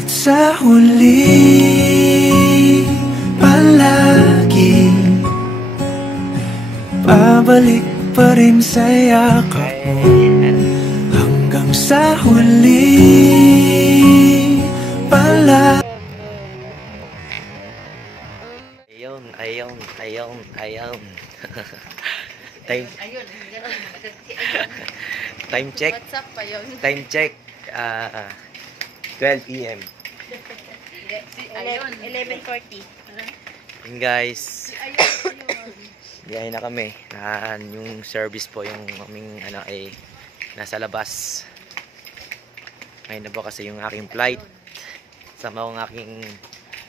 Ngunit sa huli, palagi pabalik pa rin sa yakap mo. Hanggang sa huli, palagi. Ayun. Time check. WhatsApp pa yun. Time check. 12 PM. Ayun. 11:40. Yun guys. Biyahe na kami. Yung service po, yung aming ay nasa labas. Ngayon na po kasi yung aking flight. Sama ko ng aking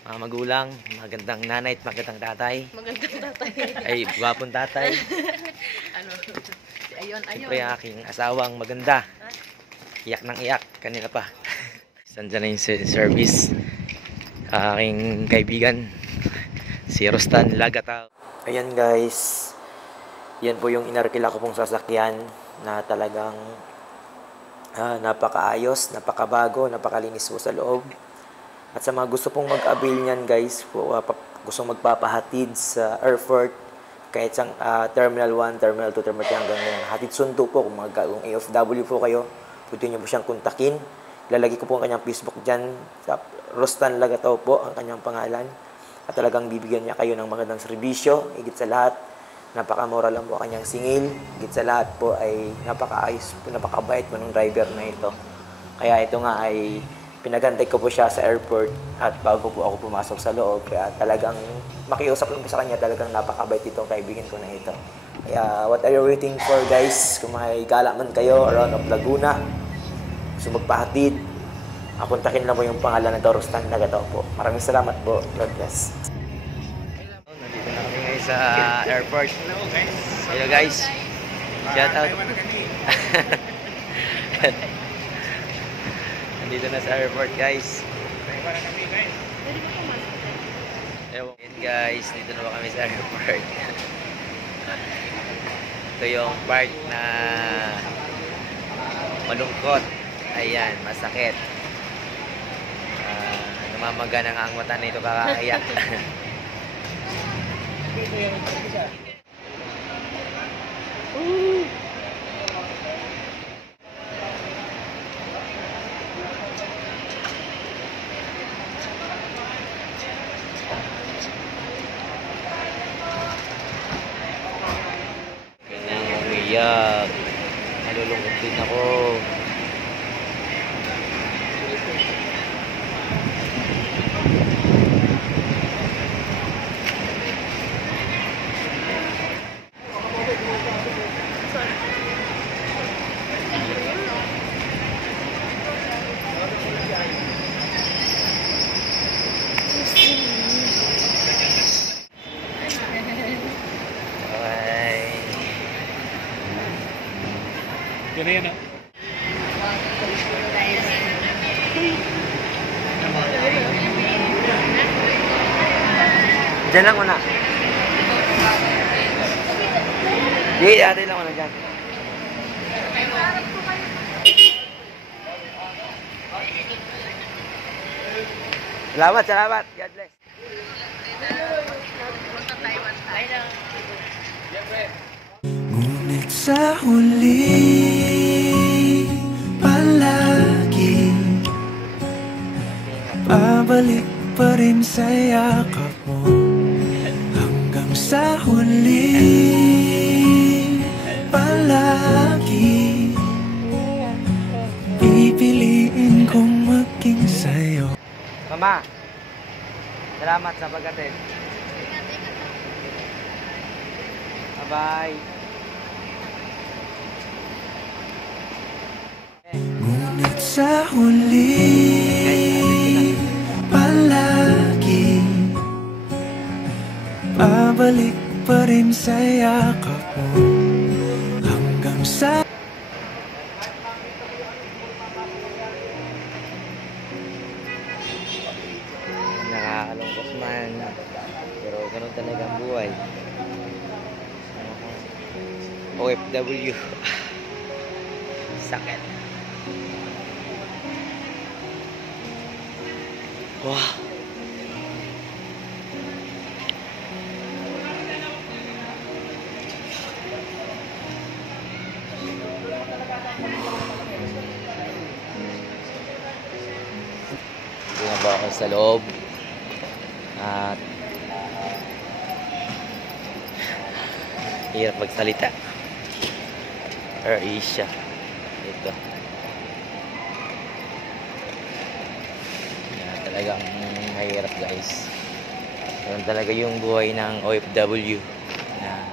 mga magulang, magandang nanay at magandang tatay. Magandang tatay. Ay, gwapong tatay. Ayun. Siyempre yung aking asawang maganda. Iyak ng iyak, kanina pa. Sandyan na yung service. Aking kaibigan, si Rostan Lagataw. Ayan guys, yan po yung inarkila ko pong sasakyan na talagang napakaayos, napakabago, napakalinis po sa loob. At sa mga gusto pong mag-avail niyan guys, gusto magpapahatid sa airport, kahit sa Terminal 1, Terminal 2, Terminal 3 hanggang ngayon. Hatid sundo po, kung AFW po kayo, pwede nyo po siyang kontakin. Lalagay ko po ang kanyang Facebook dyan, sa Rostan Lagataw po ang kanyang pangalan. At talagang bibigyan niya kayo ng magandang serbisyo. Higit sa lahat, napakamura lang po ang kanyang singil. Higit sa lahat po ay napakaayos po, napakabait po ng driver na ito. Kaya ito nga ay pinagantay ko po siya sa airport at bago po ako pumasok sa loob. Kaya talagang makiusap lang po sa kanya, talagang napakabait itong kaibigan ko na ito. Kaya what are you waiting for guys? Kung may gala man kayo around of Laguna, gusto magpahatid, kontakin lang po yung pangalan ng Rostan Lagataw po. Maraming salamat po. God bless. Nandito na kami ngayon sa airport. Hello guys. Shout out. Nandito na sa airport guys. Ewan guys, dito na ba kami sa airport. Ito yung part na malungkot. Ayan, masakit. Namamaga ng ang mata na ito, kakaiyak. Umiyak. Nalulungkot din ako. Yan na. Diyan lang muna. Di, ate lang muna dyan. Salamat. God bless. Ngunit sa huli, palagi pabalik pa rin sa yakap mo. Hanggang sa huli, palagi pipiliin kong maging sa'yo. Mama, salamat sa pag-attend. Bye-bye. Ngunit sa huli, palagi pabalik pa rin sa yakap mo. Hanggang sa nakakalungkot man, pero ganun talaga ang buhay. OFW. Sakit. Wah. Tingnan ba ako sa loob? At hirap magsalita. AirAsia. Ito. Yan, talagang mahirap guys. Ganun talaga yung buhay ng OFW na